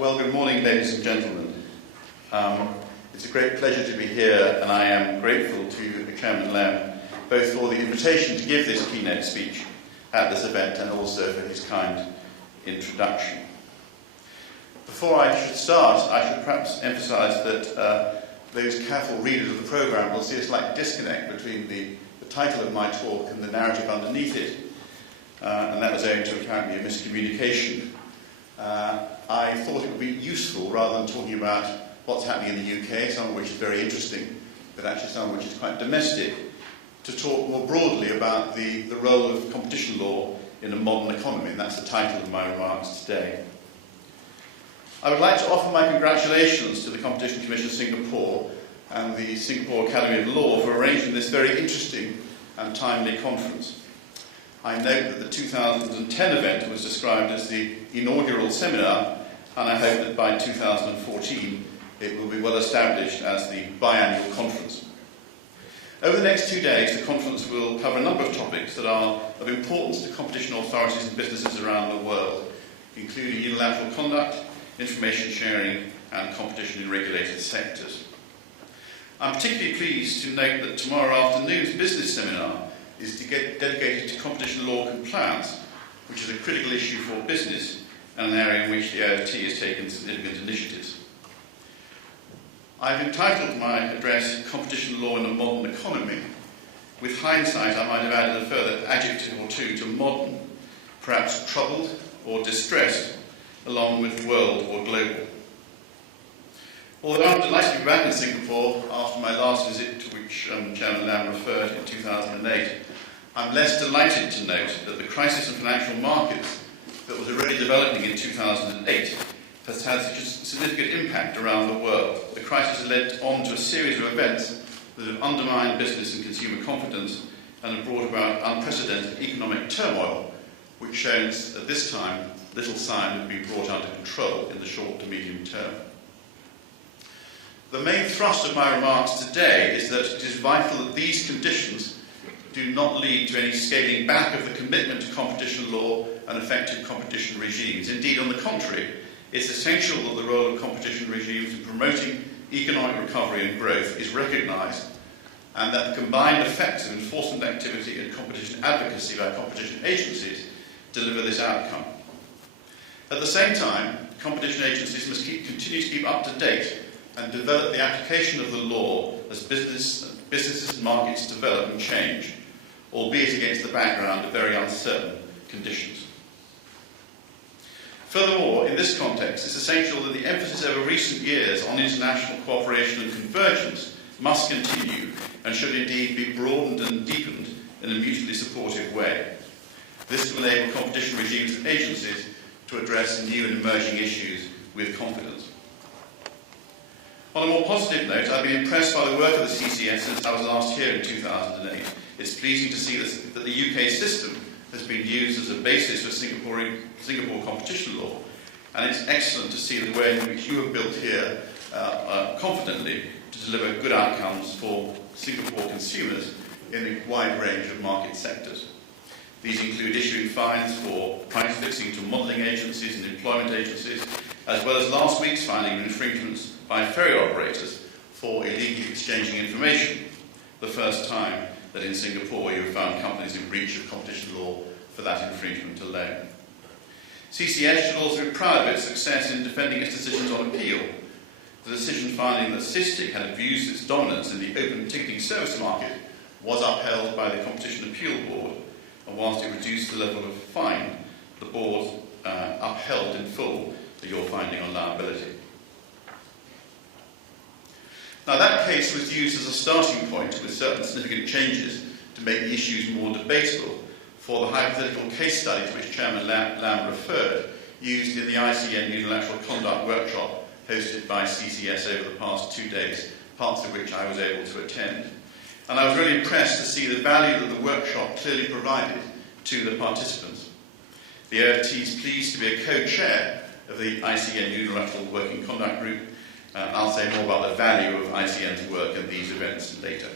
Well, good morning, ladies and gentlemen. It's a great pleasure to be here, and I am grateful to Chairman Lam both for the invitation to give this keynote speech at this event and also for his kind introduction. Before I should start, I should perhaps emphasise that those careful readers of the programme will see a slight disconnect between the title of my talk and the narrative underneath it, and that was owing to apparently a miscommunication. I thought it would be useful, rather than talking about what's happening in the UK, some of which is very interesting, but actually some of which is quite domestic, to talk more broadly about the role of competition law in a modern economy, and that's the title of my remarks today. I would like to offer my congratulations to the Competition Commission of Singapore and the Singapore Academy of Law for arranging this very interesting and timely conference. I note that the 2010 event was described as the inaugural seminar, and I hope that by 2014 it will be well established as the biannual conference. Over the next 2 days, the conference will cover a number of topics that are of importance to competition authorities and businesses around the world, including unilateral conduct, information sharing, and competition in regulated sectors. I'm particularly pleased to note that tomorrow afternoon's business seminar is dedicated to competition law compliance, which is a critical issue for business and an area in which the AOT has taken significant initiatives. I've entitled my address Competition Law in a Modern Economy. With hindsight, I might have added a further adjective or two to modern, perhaps troubled or distressed, along with world or global. Although I'm delighted to be back in Singapore after my last visit, to which Chairman Lam referred in 2008, I'm less delighted to note that the crisis in financial markets that was already developing in 2008 has had such a significant impact around the world. The crisis has led on to a series of events that have undermined business and consumer confidence and have brought about unprecedented economic turmoil, which shows at this time little sign of being brought under control in the short to medium term. The main thrust of my remarks today is that it is vital that these conditions do not lead to any scaling back of the commitment to competition law and effective competition regimes. Indeed, on the contrary, it's essential that the role of competition regimes in promoting economic recovery and growth is recognised, and that the combined effects of enforcement activity and competition advocacy by competition agencies deliver this outcome. At the same time, competition agencies must continue to keep up to date and develop the application of the law as businesses and markets develop and change, albeit against the background of very uncertain conditions. Furthermore, in this context, it's essential that the emphasis over recent years on international cooperation and convergence must continue and should indeed be broadened and deepened in a mutually supportive way. This will enable competition regimes and agencies to address new and emerging issues with confidence. On a more positive note, I've been impressed by the work of the CCS since I was last here in 2008. It's pleasing to see that the UK system has been used as a basis for Singapore competition law, and it's excellent to see the way in which you have built here confidently to deliver good outcomes for Singapore consumers in a wide range of market sectors. These include issuing fines for price fixing to modelling agencies and employment agencies, as well as last week's finding of infringements by ferry operators for illegally exchanging information, the first time that in Singapore you have found companies in breach of competition law for that infringement alone. CCS should also be proud of its success in defending its decisions on appeal. The decision finding that SISTIC had abused its dominance in the open ticketing service market was upheld by the Competition Appeal Board, and whilst it reduced the level of fine, the board upheld in full your finding on liability. Now, that case was used as a starting point with certain significant changes to make the issues more debatable for the hypothetical case study to which Chairman Lam referred, used in the ICN Unilateral Conduct Workshop hosted by CCS over the past 2 days, parts of which I was able to attend. And I was really impressed to see the value that the workshop clearly provided to the participants. The AOT is pleased to be a co-chair of the ICN Unilateral Working Conduct Group. I'll say more about the value of ICN's work in these events later.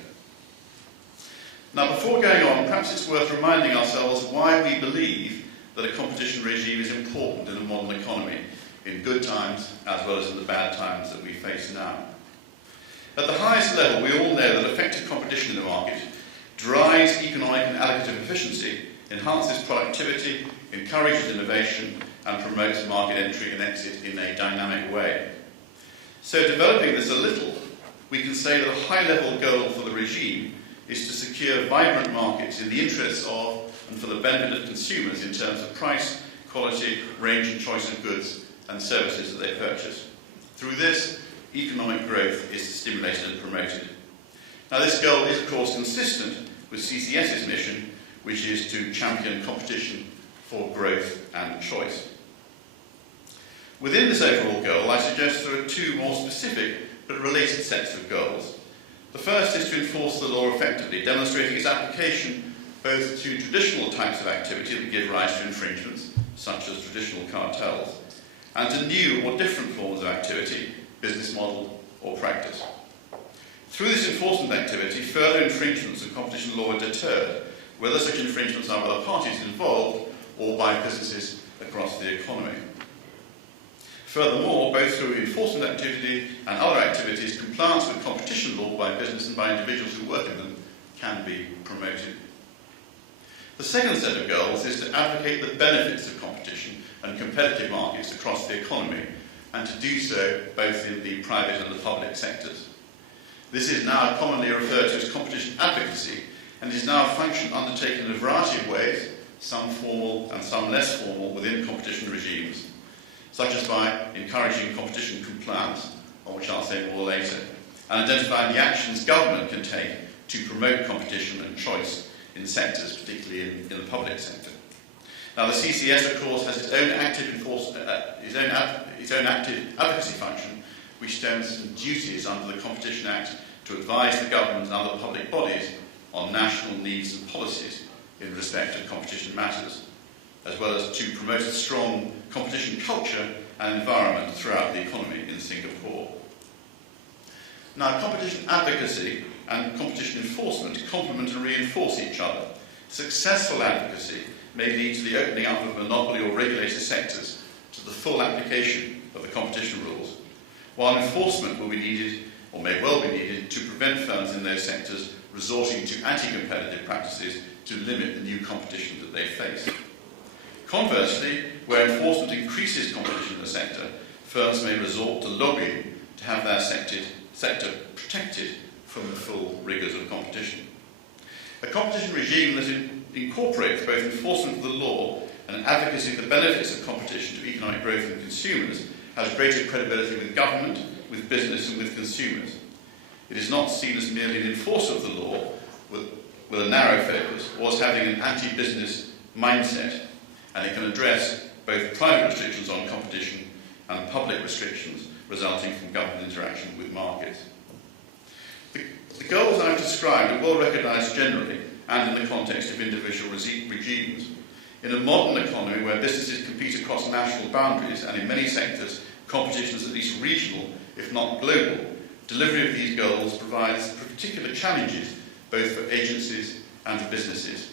Now, before going on, perhaps it's worth reminding ourselves why we believe that a competition regime is important in a modern economy, in good times as well as in the bad times that we face now. At the highest level, we all know that effective competition in the market drives economic and allocative efficiency, enhances productivity, encourages innovation, and promotes market entry and exit in a dynamic way. So, developing this a little, we can say that a high-level goal for the regime is to secure vibrant markets in the interests of and for the benefit of consumers in terms of price, quality, range and choice of goods and services that they purchase. Through this, economic growth is stimulated and promoted. Now, this goal is, of course, consistent with CCS's mission, which is to champion competition for growth and choice. Within this overall goal, I suggest there are two more specific but related sets of goals. The first is to enforce the law effectively, demonstrating its application both to traditional types of activity that give rise to infringements, such as traditional cartels, and to new or different forms of activity, business model or practice. Through this enforcement activity, further infringements of competition law are deterred, whether such infringements are by the parties involved or by businesses across the economy. Furthermore, both through enforcement activity and other activities, compliance with competition law by business and by individuals who work in them can be promoted. The second set of goals is to advocate the benefits of competition and competitive markets across the economy, and to do so both in the private and the public sectors. This is now commonly referred to as competition advocacy, and is now a function undertaken in a variety of ways, some formal and some less formal, within competition regimes, such as by encouraging competition compliance, on which I'll say more later, and identifying the actions government can take to promote competition and choice in sectors, particularly in the public sector. Now, the CCS, of course, has its own active advocacy function, which stems from duties under the Competition Act to advise the government and other public bodies on national needs and policies in respect of competition matters, as well as to promote a strong competition culture and environment throughout the economy in Singapore. Now, competition advocacy and competition enforcement complement and reinforce each other. Successful advocacy may lead to the opening up of monopoly or regulated sectors to the full application of the competition rules, while enforcement will be needed, or may well be needed, to prevent firms in those sectors resorting to anti-competitive practices to limit the new competition that they face. Conversely, where enforcement increases competition in the sector, firms may resort to lobbying to have their sector protected from the full rigours of competition. A competition regime that incorporates both enforcement of the law and advocacy of the benefits of competition to economic growth and consumers has greater credibility with government, with business and with consumers. It is not seen as merely an enforcer of the law with a narrow focus, or as having an anti-business mindset, and it can address both private restrictions on competition and public restrictions resulting from government interaction with markets. The goals I've described are well recognised generally and in the context of individual regimes. In a modern economy where businesses compete across national boundaries and in many sectors competition is at least regional, if not global, delivery of these goals provides particular challenges both for agencies and for businesses.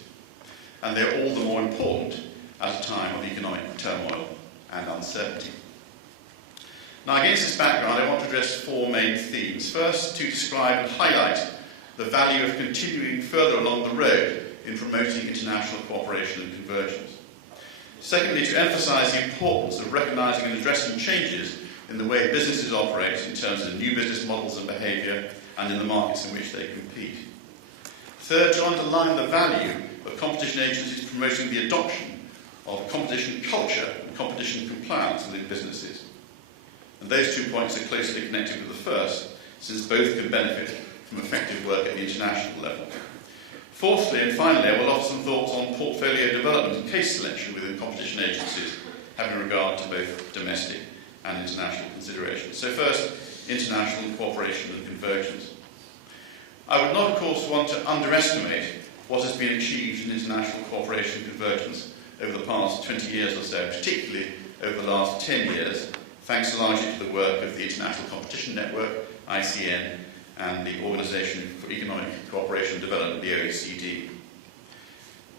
And they're all the more important at a time of economic turmoil and uncertainty. Now, against this background, I want to address four main themes. First, to describe and highlight the value of continuing further along the road in promoting international cooperation and convergence. Secondly, to emphasise the importance of recognising and addressing changes in the way businesses operate in terms of new business models and behaviour and in the markets in which they compete. Third, to underline the value of competition agencies promoting the adoption of competition culture and competition compliance within businesses. And those 2 points are closely connected with the first, since both can benefit from effective work at the international level. Fourthly, and finally, I will offer some thoughts on portfolio development and case selection within competition agencies, having regard to both domestic and international considerations. So first, international cooperation and convergence. I would not, of course, want to underestimate what has been achieved in international cooperation and convergence over the past 20 years or so, particularly over the last 10 years, thanks largely to the work of the International Competition Network, ICN, and the Organisation for Economic Cooperation and Development, the OECD.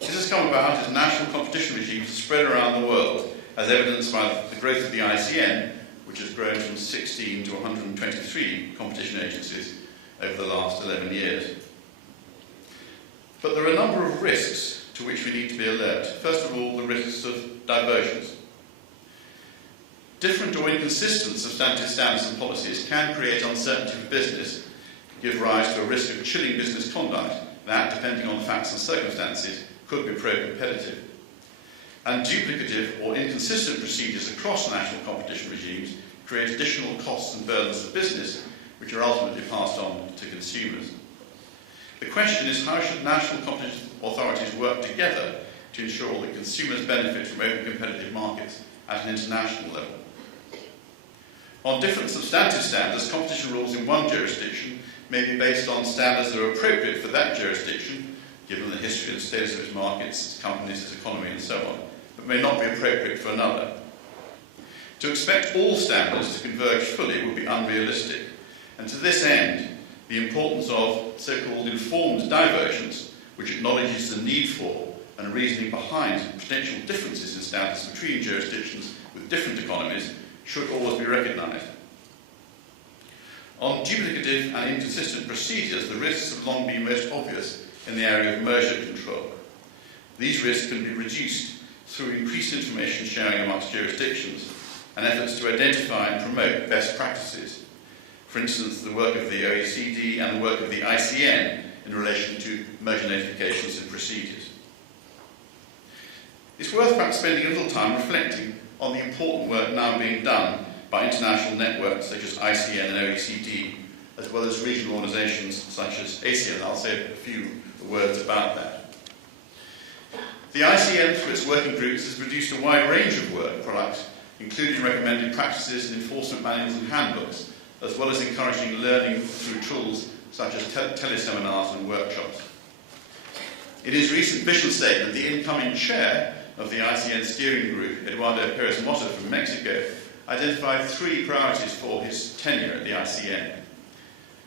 This has come about as national competition regimes spread around the world as evidenced by the growth of the ICN, which has grown from 16 to 123 competition agencies over the last 11 years. But there are a number of risks to which we need to be alert. First of all, the risks of diversions. Different or inconsistent substantive standards and policies can create uncertainty for business, give rise to a risk of chilling business conduct that, depending on facts and circumstances, could be pro-competitive. And duplicative or inconsistent procedures across national competition regimes create additional costs and burdens for business, which are ultimately passed on to consumers. The question is, how should national competition authorities work together to ensure that consumers benefit from open competitive markets at an international level? On different substantive standards, competition rules in one jurisdiction may be based on standards that are appropriate for that jurisdiction, given the history and status of its markets, its companies, its economy, and so on, but may not be appropriate for another. To expect all standards to converge fully would be unrealistic, and to this end, the importance of so-called informed divergence, which acknowledges the need for and reasoning behind potential differences in standards between jurisdictions with different economies, should always be recognised. On duplicative and inconsistent procedures, the risks have long been most obvious in the area of merger control. These risks can be reduced through increased information sharing amongst jurisdictions and efforts to identify and promote best practices. For instance, the work of the OECD and the work of the ICN in relation to merger notifications and procedures. It's worth perhaps spending a little time reflecting on the important work now being done by international networks such as ICN and OECD, as well as regional organisations such as ASEAN. I'll say a few words about that. The ICN, through its working groups, has produced a wide range of work products, including recommended practices and enforcement manuals and handbooks, as well as encouraging learning through tools such as teleseminars and workshops. In his recent vision statement, the incoming chair of the ICN steering group, Eduardo Perez Mota from Mexico, identified 3 priorities for his tenure at the ICN.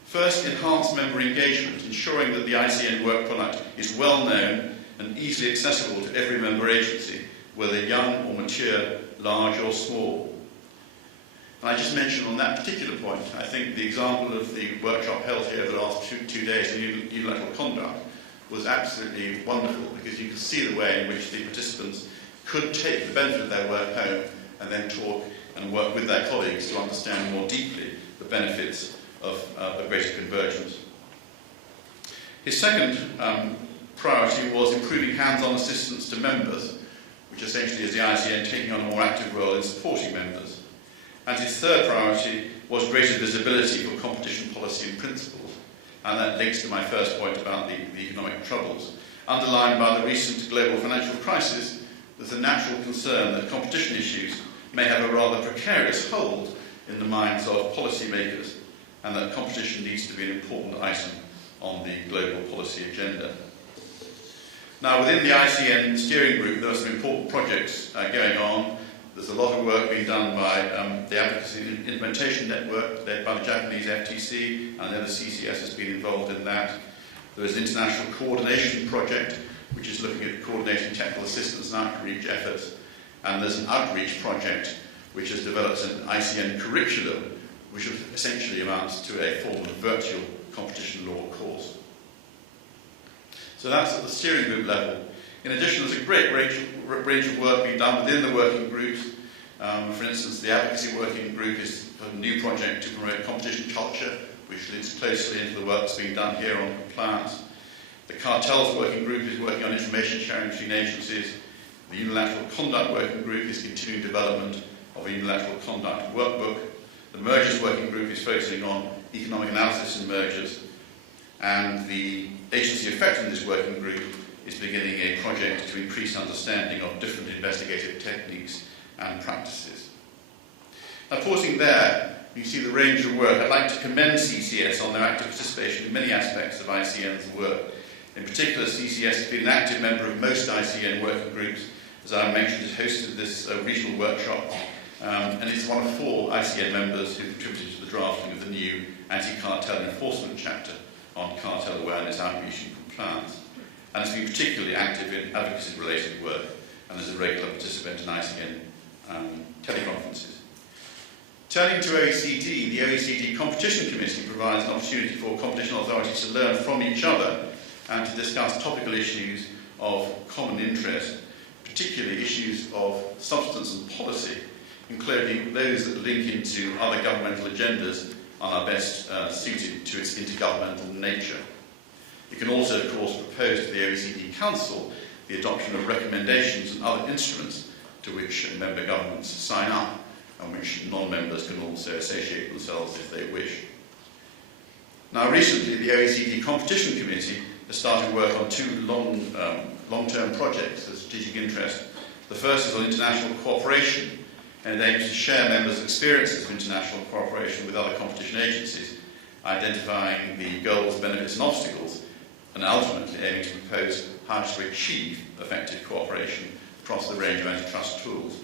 First, enhanced member engagement, ensuring that the ICN work product is well known and easily accessible to every member agency, whether young or mature, large or small. And I just mentioned on that particular point, I think the example of the workshop held here over the last two days in unilateral conduct was absolutely wonderful, because you could see the way in which the participants could take the benefit of their work home and then talk and work with their colleagues to understand more deeply the benefits of a greater convergence. His second priority was improving hands-on assistance to members, which essentially is the ICN taking on a more active role in supporting members. And his third priority was greater visibility for competition policy and principles, and that links to my first point about the economic troubles. Underlined by the recent global financial crisis, there's a natural concern that competition issues may have a rather precarious hold in the minds of policymakers, and that competition needs to be an important item on the global policy agenda. Now, within the ICN steering group, there are some important projects going on. There's a lot of work being done by the Advocacy and Implementation Network, led by the Japanese FTC, and then the CCS has been involved in that. There is an international coordination project, which is looking at coordinating technical assistance and outreach efforts. And there's an outreach project, which has developed an ICN curriculum, which essentially amounts to a form of virtual competition law course. So that's at the steering group level. In addition, there's a great range of work being done within the working groups. For instance, the Advocacy Working Group is a new project to promote competition culture, which links closely into the work that's being done here on compliance. The Cartels Working Group is working on information sharing between agencies. The Unilateral Conduct Working Group is continuing development of a Unilateral Conduct Workbook. The Mergers Working Group is focusing on economic analysis in mergers. And the Agency Effectiveness Working Group is beginning a project to increase understanding of different investigative techniques and practices. Now, pausing there, you see the range of work. I'd like to commend CCS on their active participation in many aspects of ICN's work. In particular, CCS has been an active member of most ICN working groups. As I mentioned, it hosted this regional workshop, and it's one of 4 ICN members who contributed to the drafting of the new anti-cartel enforcement chapter on cartel awareness, outreach and compliance. And has been particularly active in advocacy-related work, and is a regular participant in ICN teleconferences. Turning to OECD, the OECD Competition Committee provides an opportunity for competition authorities to learn from each other and to discuss topical issues of common interest, particularly issues of substance and policy, including those that link into other governmental agendas and are best suited to its intergovernmental nature. It can also, of course, propose to the OECD Council the adoption of recommendations and other instruments to which member governments sign up and which non-members can also associate themselves if they wish. Now, recently, the OECD Competition Committee has started work on two long-term projects of strategic interest. The first is on international cooperation, and it aims to share members' experiences of international cooperation with other competition agencies, identifying the goals, benefits and obstacles, and ultimately aiming to propose how to achieve effective cooperation across the range of antitrust tools.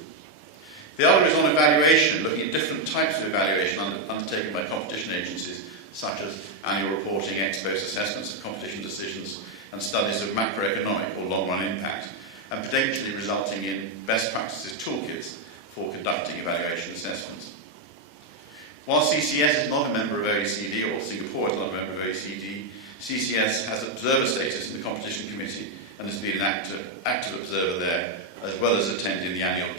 The other is on evaluation, looking at different types of evaluation undertaken by competition agencies, such as annual reporting, ex-post assessments of competition decisions, and studies of macroeconomic or long-run impact, and potentially resulting in best practices toolkits for conducting evaluation assessments. While CCS is not a member of OECD, or Singapore is not a member of OECD, CCS has observer status in the Competition Committee and has been an active observer there, as well as attending the annual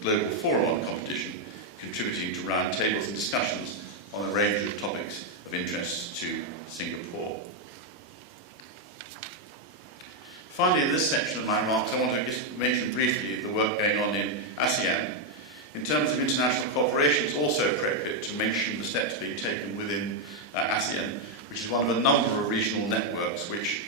Global Forum on Competition, contributing to roundtables and discussions on a range of topics of interest to Singapore. Finally, in this section of my remarks, I want to just mention briefly the work going on in ASEAN. In terms of international cooperation, it's also appropriate to mention the steps being taken within ASEAN, which is one of a number of regional networks which,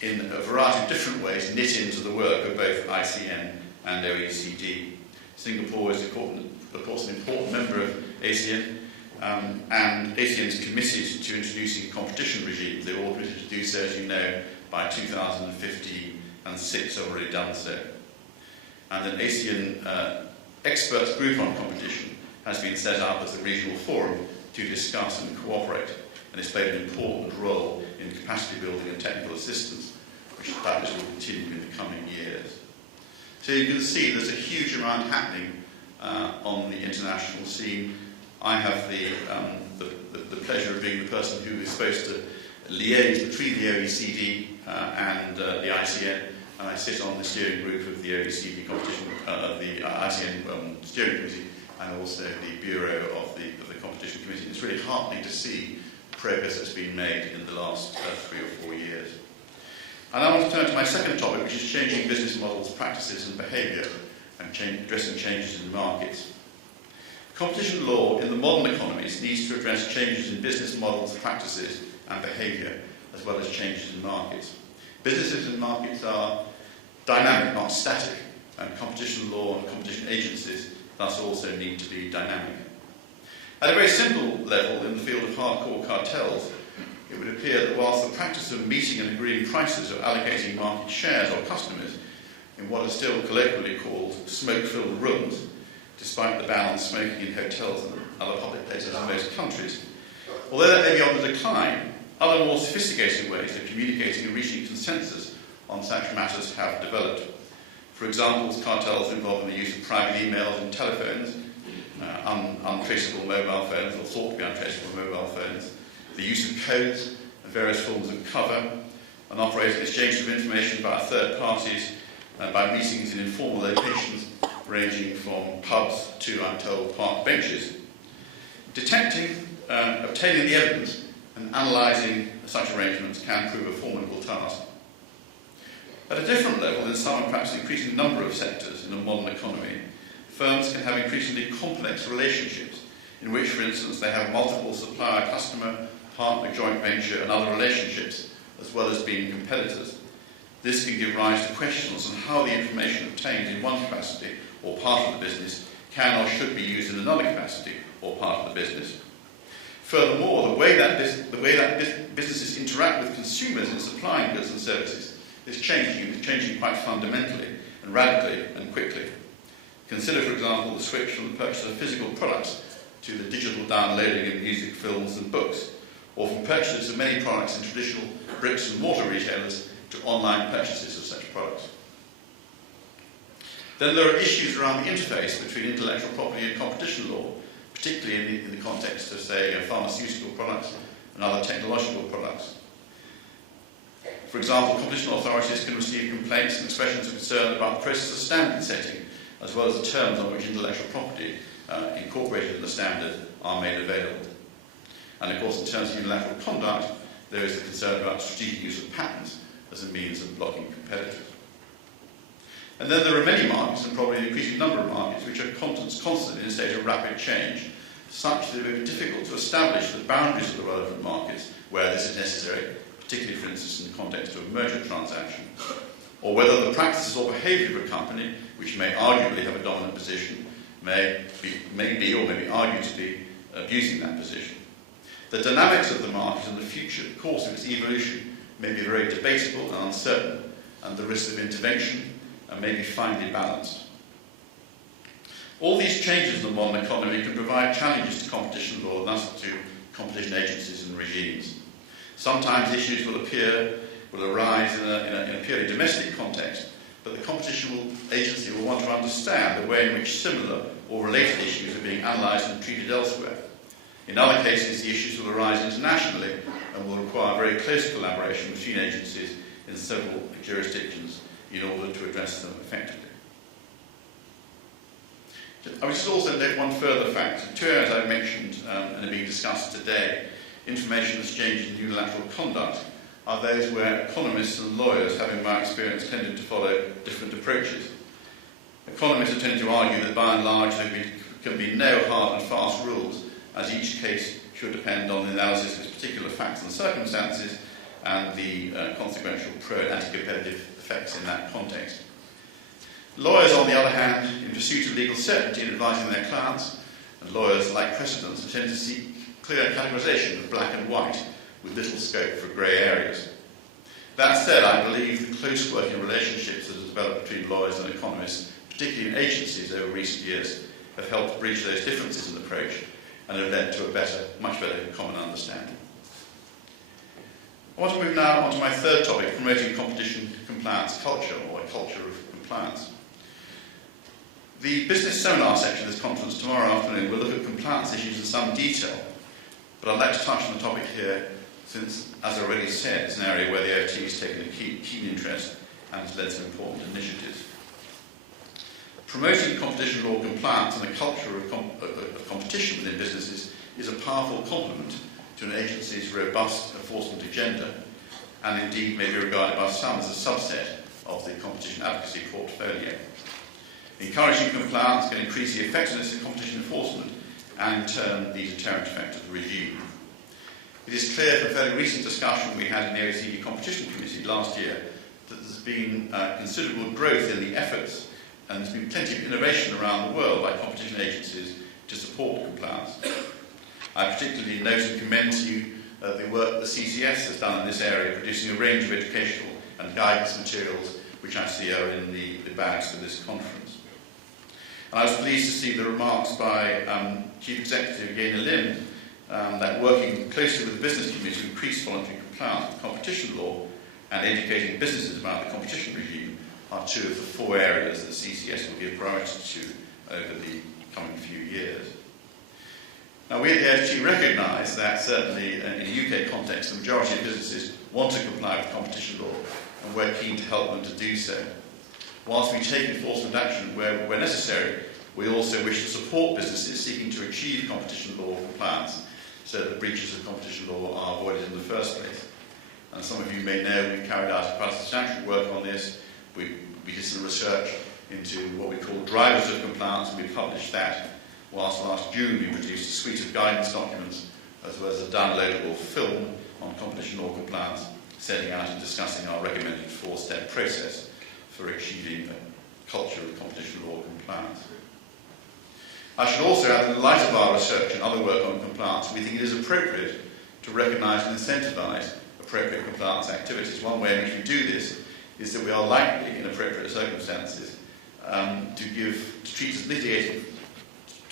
in a variety of different ways, knit into the work of both ICN and OECD. Singapore is, of course, an important member of ASEAN, and ASEAN is committed to introducing competition regimes. They were all committed to do so, as you know, by 2015, and 6 have already done so. And an ASEAN experts group on competition has been set up as a regional forum to discuss and cooperate, and it's played an important role in capacity building and technical assistance, which that will continue in the coming years. So you can see there's a huge amount happening on the international scene. I have the pleasure of being the person who is supposed to liaise between the OECD and the ICN, and I sit on the steering group of the OECD competition, the ICN steering committee, and also the bureau of the competition committee. It's really heartening to see the progress that's been made in the last 3 or 4 years. And I want to turn to my second topic, which is changing business models, practices and behaviour, and addressing changes in markets. Competition law in the modern economies needs to address changes in business models, practices and behaviour, as well as changes in markets. Businesses and markets are dynamic, not static, and competition law and competition agencies thus also need to be dynamic. At a very simple level, in the field of hardcore cartels, it would appear that whilst the practice of meeting and agreeing prices or allocating market shares or customers in what is still colloquially called smoke-filled rooms, despite the ban on smoking in hotels and other public places in most countries, although that may be on the decline, other more sophisticated ways of communicating and reaching consensus on such matters have developed. For example, cartels involving the use of private emails and telephones, untraceable mobile phones, or thought to be untraceable mobile phones, the use of codes and various forms of cover, and operating exchange of information by third parties by meetings in informal locations ranging from pubs to, I'm told, park benches. Detecting, obtaining the evidence and analysing such arrangements can prove a formidable task. At a different level, in some and perhaps an increasing number of sectors in a modern economy, firms can have increasingly complex relationships in which, for instance, they have multiple supplier, customer, partner, joint venture and other relationships, as well as being competitors. This can give rise to questions on how the information obtained in one capacity or part of the business can or should be used in another capacity or part of the business. Furthermore, the way that businesses interact with consumers in supplying goods and services is changing quite fundamentally and radically and quickly. Consider, for example, the switch from the purchase of physical products to the digital downloading of music, films and books, or from purchases of many products in traditional bricks and mortar retailers to online purchases of such products. Then there are issues around the interface between intellectual property and competition law, particularly in the context of, say, pharmaceutical products and other technological products. For example, competition authorities can receive complaints and expressions of concern about the process of standard setting, as well as the terms on which intellectual property incorporated in the standard are made available. And of course, in terms of unilateral conduct, there is the concern about strategic use of patents as a means of blocking competitors. And then there are many markets, and probably an increasing number of markets, which are constantly in a state of rapid change, such that it would be difficult to establish the boundaries of the relevant markets where this is necessary, particularly, for instance, in the context of a merger transaction, or whether the practices or behaviour of a company, which may arguably have a dominant position, may be or may be argued to be abusing that position. The dynamics of the market and the future course of its evolution may be very debatable and uncertain, and the risks of intervention may be finely balanced. All these changes in the modern economy can provide challenges to competition law and thus to competition agencies and regimes. Sometimes issues will arise in a purely domestic context, but the competition agency will want to understand the way in which similar or related issues are being analysed and treated elsewhere. In other cases, the issues will arise internationally and will require very close collaboration between agencies in several jurisdictions in order to address them effectively. I would just also note one further fact. Two areas I've mentioned and are being discussed today, information exchange and unilateral conduct, are those where economists and lawyers have, in my experience, tended to follow different approaches. Economists have tended to argue that by and large there can be no hard and fast rules, as each case should depend on the analysis of its particular facts and circumstances and the consequential pro- and anti-competitive effects in that context. Lawyers, on the other hand, in pursuit of legal certainty in advising their clients, and lawyers, like precedents, tend to seek clear categorisation of black and white, with little scope for grey areas. That said, I believe the close working relationships that have developed between lawyers and economists, particularly in agencies over recent years, have helped bridge those differences in approach and have led to a much better common understanding. I want to move now on to my third topic, promoting competition compliance culture, or a culture of compliance. The business seminar section of this conference tomorrow afternoon will look at compliance issues in some detail, but I'd like to touch on the topic here since, as I already said, it's an area where the OT has taken a keen interest and has led to important initiatives. Promoting competition law compliance and a culture of competition within businesses is a powerful complement to an agency's robust enforcement agenda, and indeed may be regarded by some as a subset of the competition advocacy portfolio. Encouraging compliance can increase the effectiveness of competition enforcement and in turn the deterrent effect of the regime. It is clear from a fairly recent discussion we had in the OECD Competition Committee last year that there's been considerable growth in the efforts, and there's been plenty of innovation around the world by competition agencies to support compliance. I particularly note and commend to you the work the CCS has done in this area, producing a range of educational and guidance materials which I see are in the bags for this conference. And I was pleased to see the remarks by Chief Executive Yena Lim that working closely with the business community to increase voluntary compliance with competition law and educating businesses about the competition regime are two of the four areas that CCS will be a priority to over the coming few years. Now, we at the OT recognise that certainly in a UK context, the majority of businesses want to comply with competition law, and we're keen to help them to do so. Whilst we take enforcement action where necessary, we also wish to support businesses seeking to achieve competition law compliance so that breaches of competition law are avoided in the first place. And some of you may know we carried out quite substantial work on this. We did some research into what we call drivers of compliance, and we published that, whilst last June we produced a suite of guidance documents as well as a downloadable film on competition law compliance, setting out and discussing our recommended four-step process for achieving a culture of competition law compliance. I should also add that in light of our research and other work on compliance, we think it is appropriate to recognise and incentivise appropriate compliance activities. One way in which we do this is that we are likely, in appropriate circumstances, to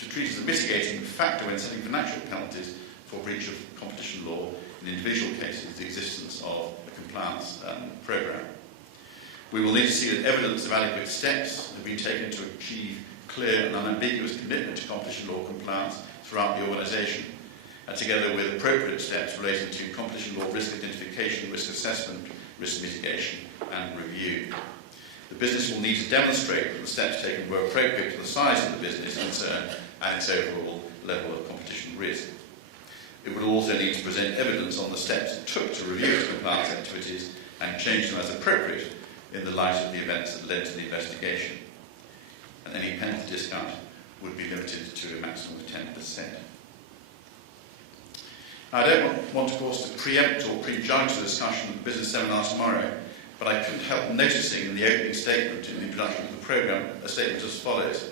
treat as a mitigating factor when setting financial penalties for breach of competition law in individual cases the existence of a compliance programme. We will need to see that evidence of adequate steps have been taken to achieve clear and unambiguous commitment to competition law compliance throughout the organisation, and together with appropriate steps relating to competition law risk identification, risk assessment, risk mitigation and review. The business will need to demonstrate that the steps taken were appropriate to the size of the business concerned and its overall level of competition risk. It will also need to present evidence on the steps it took to review its compliance activities and change them as appropriate in the light of the events that led to the investigation. And any penalty discount would be limited to a maximum of 10%. Now, I don't want, of course, to preempt or prejudge the discussion of the business seminar tomorrow, but I couldn't help noticing in the opening statement in the introduction to the programme a statement as follows.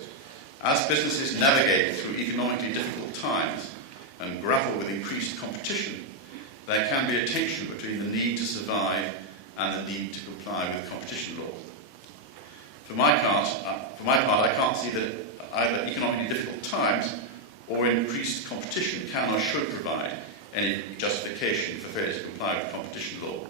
As businesses navigate through economically difficult times and grapple with increased competition, there can be a tension between the need to survive and the need to comply with competition law. For my part, I can't see that either economically difficult times or increased competition can or should provide any justification for failure to comply with competition law.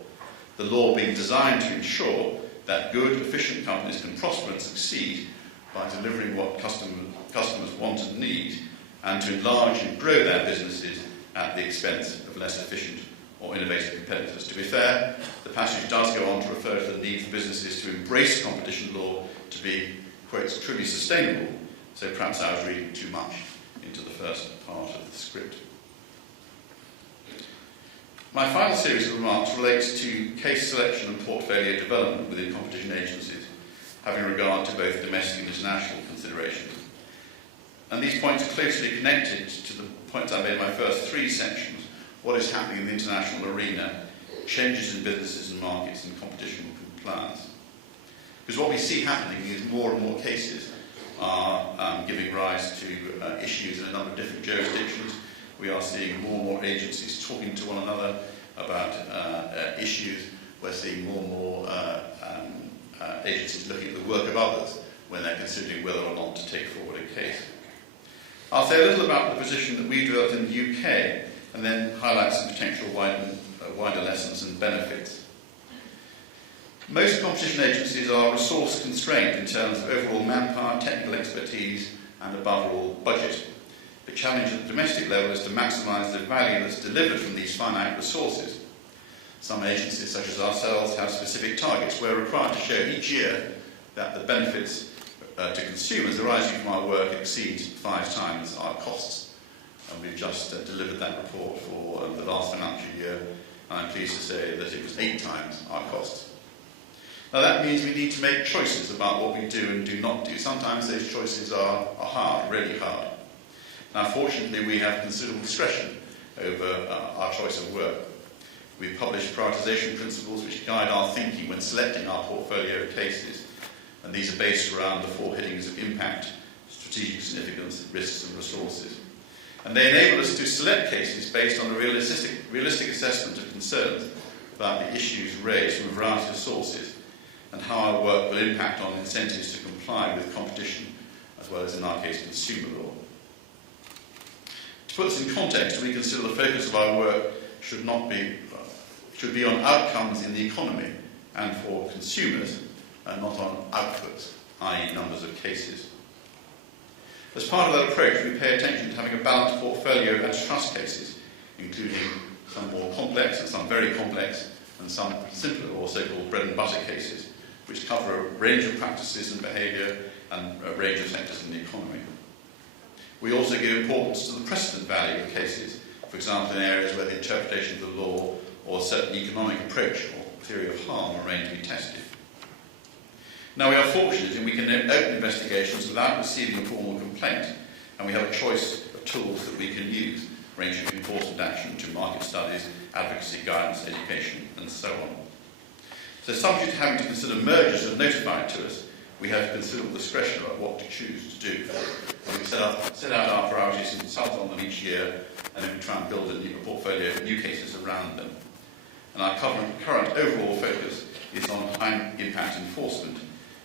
The law being designed to ensure that good, efficient companies can prosper and succeed by delivering what customers want and need, and to enlarge and grow their businesses at the expense of less efficient or innovative competitors. To be fair, the passage does go on to refer to the need for businesses to embrace competition law to be, quotes, truly sustainable, so perhaps I was reading too much into the first part of the script. My final series of remarks relates to case selection and portfolio development within competition agencies, having regard to both domestic and international considerations. And these points are closely connected to the points I made in my first three sections: what is happening in the international arena, changes in businesses and markets, and competition compliance. Because what we see happening is more and more cases are giving rise to issues in a number of different jurisdictions. We are seeing more and more agencies talking to one another about issues. We're seeing more and more agencies looking at the work of others when they're considering whether or not to take forward a case. I'll say a little about the position that we developed in the UK and then highlight some potential wider lessons and benefits. Most competition agencies are resource constrained in terms of overall manpower, technical expertise and above all budget. The challenge at the domestic level is to maximise the value that's delivered from these finite resources. Some agencies, such as ourselves, have specific targets. We're required to show each year that the benefits to consumers arising from our work exceed 5 times our costs. And we've just delivered that report for the last financial year, and I'm pleased to say that it was 8 times our costs. Now that means we need to make choices about what we do and do not do. Sometimes those choices are hard, really hard. Now fortunately we have considerable discretion over our choice of work. We've published prioritisation principles which guide our thinking when selecting our portfolio of cases, and these are based around the 4 headings of impact, strategic significance, risks and resources. And they enable us to select cases based on a realistic assessment of concerns about the issues raised from a variety of sources and how our work will impact on incentives to comply with competition, as well as, in our case, consumer law. To put this in context, we consider the focus of our work should be on outcomes in the economy and for consumers, and not on outputs, i.e. numbers of cases. As part of that approach, we pay attention to having a balanced portfolio of antitrust cases, including some more complex and some very complex, and some simpler or so-called bread and butter cases, which cover a range of practices and behaviour and a range of sectors in the economy. We also give importance to the precedent value of cases, for example in areas where the interpretation of the law or a certain economic approach or theory of harm remain to be tested. Now we are fortunate in we can open investigations without receiving a formal complaint, and we have a choice of tools that we can use, ranging from enforcement action to market studies, advocacy, guidance, education, and so on. So subject to having to consider mergers as notified to us, we have considerable discretion about what to choose to do. And we set out our priorities and consult on them each year, and then we try and build a new portfolio of new cases around them. And our current overall focus is on high impact enforcement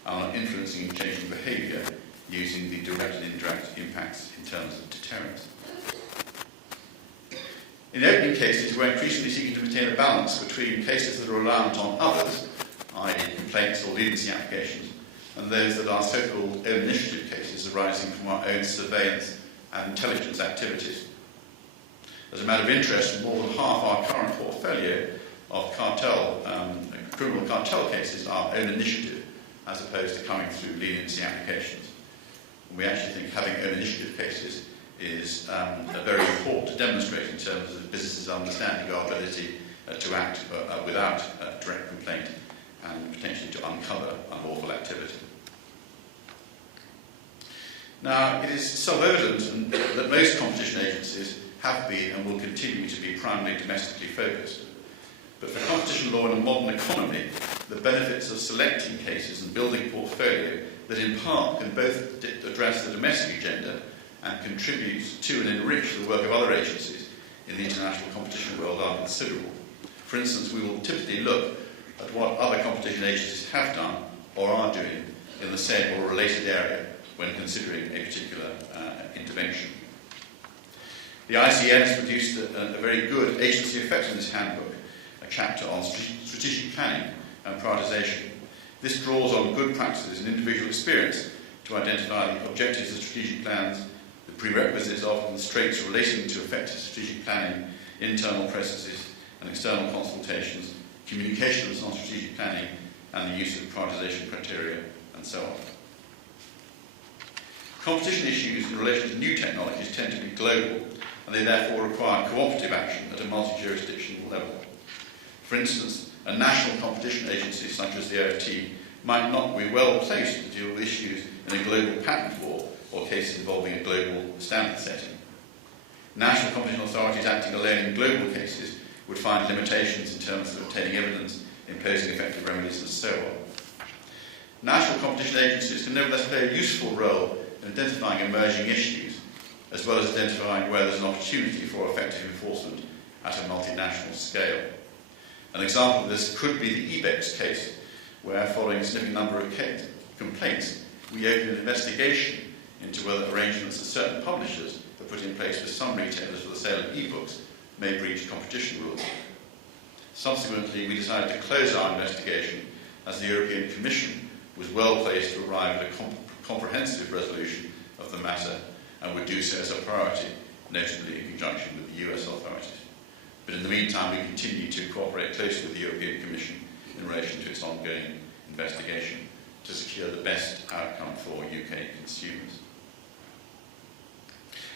and on influencing and changing behaviour using the direct and indirect impacts in terms of deterrence. In opening cases, we're increasingly seeking to maintain a balance between cases that are reliant on others, i.e. complaints or leniency applications, and those that are so-called own initiative cases arising from our own surveillance and intelligence activities. As a matter of interest, more than half our current portfolio of criminal cartel cases are own initiative, as opposed to coming through leniency applications. And we actually think having own initiative cases is very important to demonstrate in terms of businesses understanding our ability to act without direct complaint and potentially to uncover unlawful activity. Now, it is self-evident that most competition agencies have been and will continue to be primarily domestically focused. But for competition law in a modern economy, the benefits of selecting cases and building a portfolio that in part can both address the domestic agenda and contribute to and enrich the work of other agencies in the international competition world are considerable. For instance, we will typically look at what other competition agencies have done or are doing in the same or related area when considering a particular intervention. The ICN has produced a very good agency effectiveness handbook, a chapter on strategic planning and prioritisation. This draws on good practices and individual experience to identify the objectives of strategic plans, the prerequisites of and the straits relating to effective strategic planning, internal processes and external consultations, communications on strategic planning, and the use of prioritisation criteria, and so on. Competition issues in relation to new technologies tend to be global, and they therefore require cooperative action at a multi-jurisdictional level. For instance, a national competition agency such as the OFT might not be well placed to deal with issues in a global patent law or cases involving a global standard setting. National competition authorities acting alone in global cases would find limitations in terms of obtaining evidence, imposing effective remedies, and so on. National competition agencies can nevertheless play a useful role in identifying emerging issues, as well as identifying where there's an opportunity for effective enforcement at a multinational scale. An example of this could be the EBEX case, where, following a significant number of complaints, we opened an investigation into whether arrangements that certain publishers have put in place with some retailers for the sale of e-books may breach competition rules. Subsequently, we decided to close our investigation as the European Commission was well placed to arrive at a comprehensive resolution of the matter and would do so as a priority, notably in conjunction with the US authorities. But in the meantime, we continue to cooperate closely with the European Commission in relation to its ongoing investigation to secure the best outcome for UK consumers.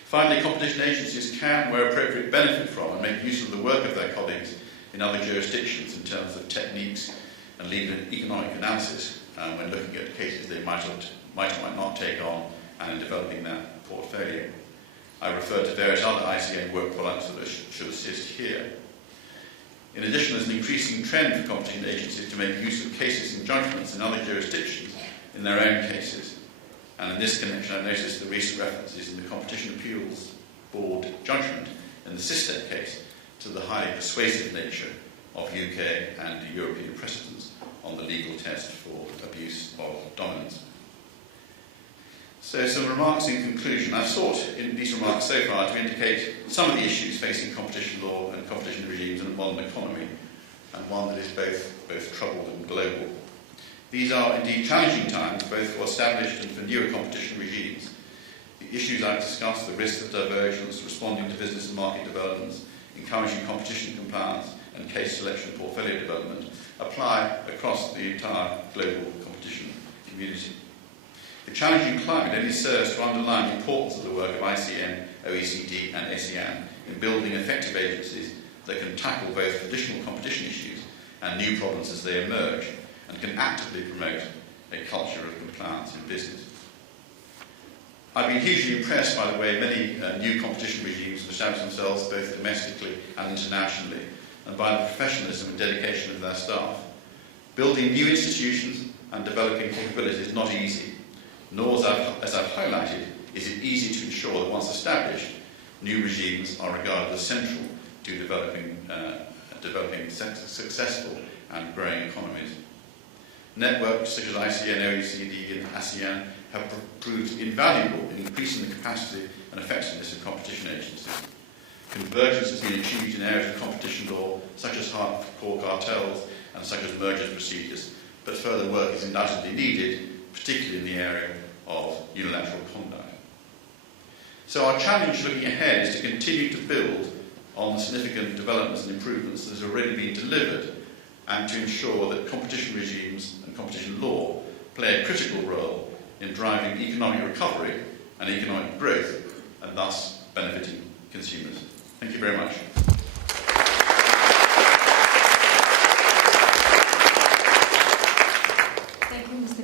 Finally, competition agencies can, where appropriate, benefit from and make use of the work of their colleagues in other jurisdictions in terms of techniques and legal and economic analysis when looking at cases they might or might not take on and in developing their portfolio. I refer to various other ICN work products that should assist here. In addition, there's an increasing trend for competition agencies to make use of cases and judgments in other jurisdictions in their own cases. And in this connection, I've noticed the recent references in the Competition Appeals Board judgment in the CCS-SAL case to the highly persuasive nature of UK and European precedents on the legal test for abuse of dominance. So some remarks in conclusion. I've sought in these remarks so far to indicate some of the issues facing competition law and competition regimes in a modern economy, and one that is both troubled and global. These are indeed challenging times, both for established and for newer competition regimes. The issues I've discussed, the risks of divergence, responding to business and market developments, encouraging competition compliance, and case selection and portfolio development, apply across the entire global competition community. The challenging climate only serves to underline the importance of the work of ICN, OECD, and ASEAN in building effective agencies that can tackle both traditional competition issues and new problems as they emerge, and can actively promote a culture of compliance in business. I've been hugely impressed by the way many new competition regimes have established themselves both domestically and internationally, and by the professionalism and dedication of their staff. Building new institutions and developing capabilities is not easy, nor, as I've highlighted, is it easy to ensure that once established, new regimes are regarded as central to developing successful and growing economies. Networks such as ICN, OECD, and ASEAN have proved invaluable in increasing the capacity and effectiveness of competition agencies. Convergence has been achieved in areas of competition law, such as hardcore cartels and such as mergers procedures, but further work is undoubtedly needed, particularly in the area of unilateral conduct. So our challenge looking ahead is to continue to build on the significant developments and improvements that have already been delivered, and to ensure that competition regimes and competition law play a critical role in driving economic recovery and economic growth, and thus benefiting consumers. Thank you very much.